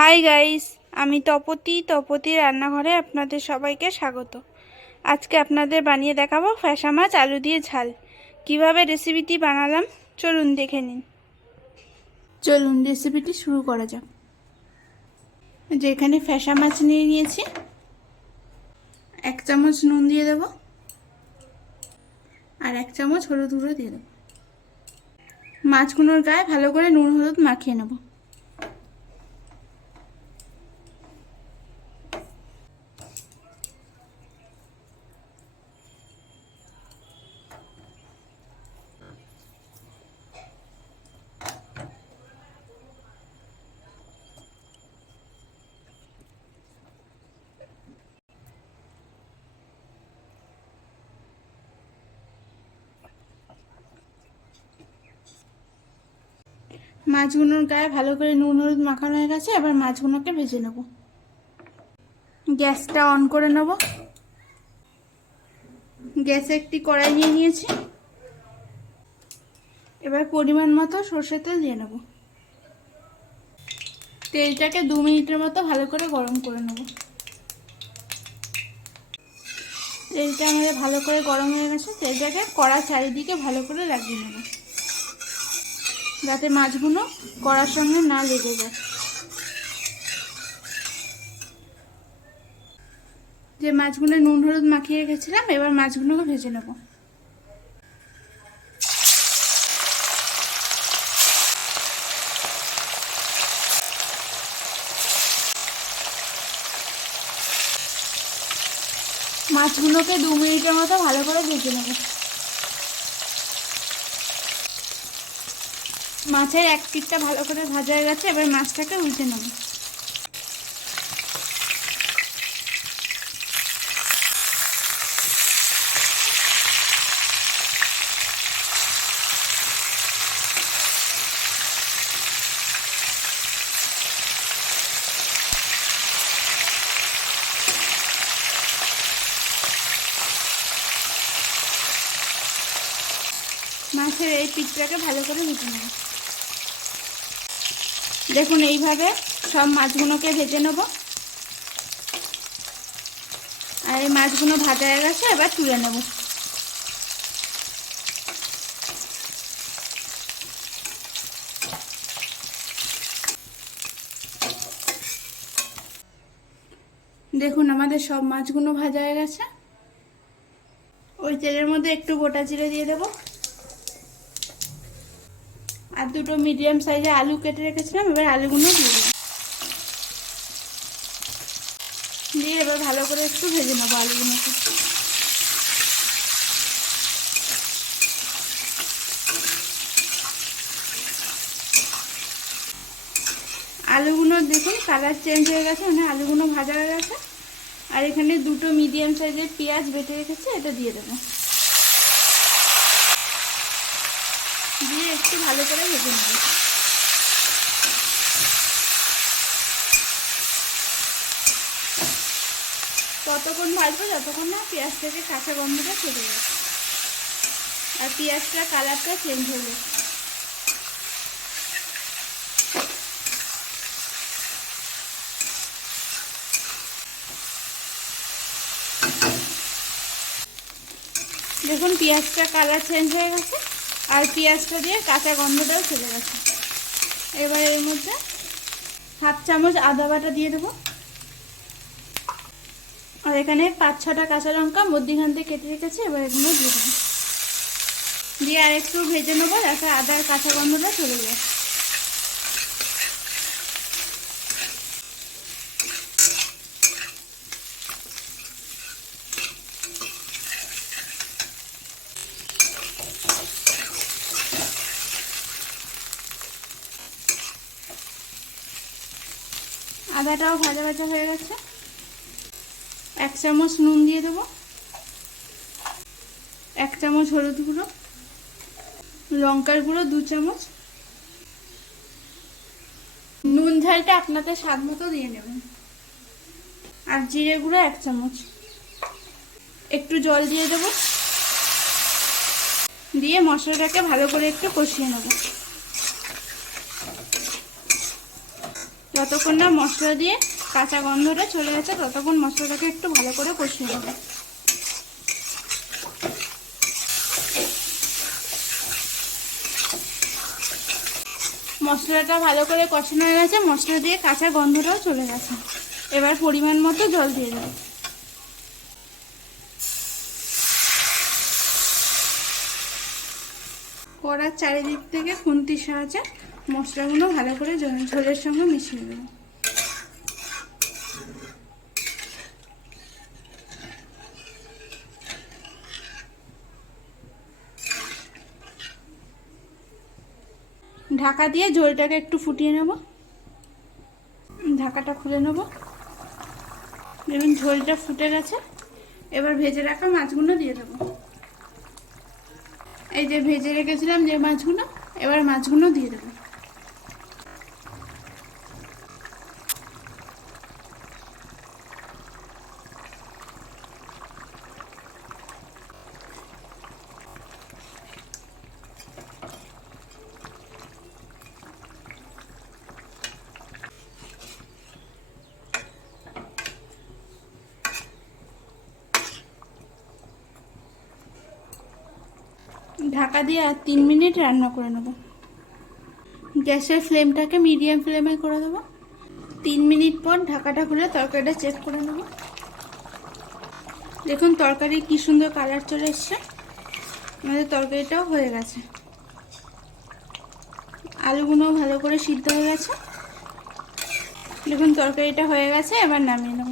Hi guys, আমি তপতি রান্নাঘরে আপনাদের সবাইকে স্বাগত। আজকে আপনাদের বানিয়ে দেখাবো ফ্যাসা মাছ আলু দিয়ে ঝাল। কিভাবে রেসিপিটি বানালাম চলুন দেখে নিন। চলুন রেসিপিটি শুরু করা যাক। যেখানে ফ্যাসা মাছ নিয়ে নিয়েছি, 1 চামচ নুন দিয়ে দেব আর 1 চামচ হলুদ গুঁড়ো দিয়ে দেব। মাছগুলোর গায়ে ভালো করে নুন হলুদ মাখিয়ে নেব। মাছগুলোর গায়ে ভালো করে নুন হলুদ মাখানো হয়ে গেছে। এবার মাছগুলোকে ভেজে নেব। গ্যাসটা অন করে নেব। গ্যাসে একটি কড়াই নিয়ে নিয়েছি। এবার পরিমাণ মতো সরষের তেল দিয়ে নেব। তেলটাকে 2 মিনিটের মতো ভালো করে গরম করে নেব। তেলটা আমাদের ভালো করে গরম হয়ে গেছে। তেলটাকে কড়ার চারিদিকে ভালো করে লাগিয়ে নেব, যাতে মাছগুলো কড়ার সঙ্গে না লেগে যায়। যে মাছগুলো নুন হলুদ মাখিয়ে রেখেছিলাম, এবার মাছগুলোকে ভেজে নেব। মাছগুলোকে 2 মিনিটের মতো ভালো করে ভেজে নেব। মাছের এক পিঠটা ভালো করে ভাজা হয়ে গেছে। এবার মাছটাকে উল্টে নেব। মাছের এই পিঠটাকে ভালো করে ভেজে নেব। দেখুন, এইভাবে সব মাছগুলোকে ভেজে নেব। আর এই মাছগুলো ভাজা হয়ে গেছে, এবার তুলে নেব। দেখুন, আমাদের সব মাছগুলো ভাজা হয়ে গেছে। ওই তেলের মধ্যে একটু গোটা জিরে দিয়ে দেব আর 2টো মিডিয়াম সাইজের আলু কেটে রেখেছিলাম। এবার আলুগুলো দিয়ে দেবো। দিয়ে এবার ভালো করে একটু ভেজে নেবো আলুগুলোকে। আলুগুলো দেখুন কালার চেঞ্জ হয়ে গেছে, মানে আলুগুলো ভাজা হয়ে গেছে। আর এখানে 2টো মিডিয়াম সাইজের পেঁয়াজ বেটে রেখেছি, এটা দিয়ে দেবো। দিয়ে একটু ভালো করে ভেজে নেব। কতক্ষণ ভাজবো? যতক্ষণ না পেঁয়াজ থেকে কাঁচা গন্ধটা চলে যাবে আর পেঁয়াজটা কালারটা চেঞ্জ হয়ে যাবে। দেখুন, পেঁয়াজটা কালার চেঞ্জ হয়ে গেছে আর পেঁয়াজটা দিয়ে কাঁচা গন্ধটাও চলে গেছে। এবার এর মধ্যে 1/2 চামচ আদা বাটা দিয়ে দেবো। আর এখানে 5-6টা কাঁচা লঙ্কা মধ্যিখান থেকে কেটে রেখেছি, এবার এগুলো দিয়ে দেবো। দিয়ে আর একটু ভেজে নেবো, যাতে আদার কাঁচা গন্ধটা চলে যায়। আদাটাও ভাজা ভাজা হয়ে গেছে। 1 চামচ নুন দিয়ে দেবো, 1 চামচ হলুদ গুঁড়ো, লঙ্কার গুঁড়ো 2 চামচ। নুন ঝালটা আপনাদের স্বাদ মতো দিয়ে নেবেন। আর জিরে গুঁড়ো 1 চামচ। একটু জল দিয়ে দেবো। দিয়ে মশলাটাকে ভালো করে একটু কষিয়ে নেব। যতক্ষণ না মশলা দিয়ে কাঁচা গন্ধটা চলে গেছে ততক্ষণ মশলাটাকে একটু ভালো করে কষিয়ে নেব। মশলাটা ভালো করে কষানো হয়ে গেছে, মশলা দিয়ে কাঁচা গন্ধটাও চলে গেছে। এবার পরিমাণ মতো জল দিয়ে দেব। কড়ার চারিদিক থেকে খুন্তির সাহায্যে মশলাগুলো ভালো করে ঝোলের সঙ্গে মিশিয়ে দেব। ঢাকা দিয়ে ঝোলটাকে একটু ফুটিয়ে নেব। ঢাকাটা খুলে নেব। দেখুন ঝোলটা ফুটে গেছে। এবার ভেজে রাখা মাছগুলো দিয়ে দেবো। এই যে ভেজে রেখেছিলাম যে মাছগুলো, এবার মাছগুলো দিয়ে দেবো। ঢাকা দিয়ে আর 3 মিনিট রান্না করে নেব। গ্যাসের ফ্লেমটাকে মিডিয়াম ফ্লেমে করে দেবো। 3 মিনিট পর ঢাকাটা খুলে তরকারিটা চেক করে নেব। দেখুন তরকারির কি সুন্দর কালার চলে এসছে। আমাদের তরকারিটাও হয়ে গেছে। আলুগুলো ভালো করে সিদ্ধ হয়ে গেছে। দেখুন তরকারিটা হয়ে গেছে, এবার নামিয়ে নেব।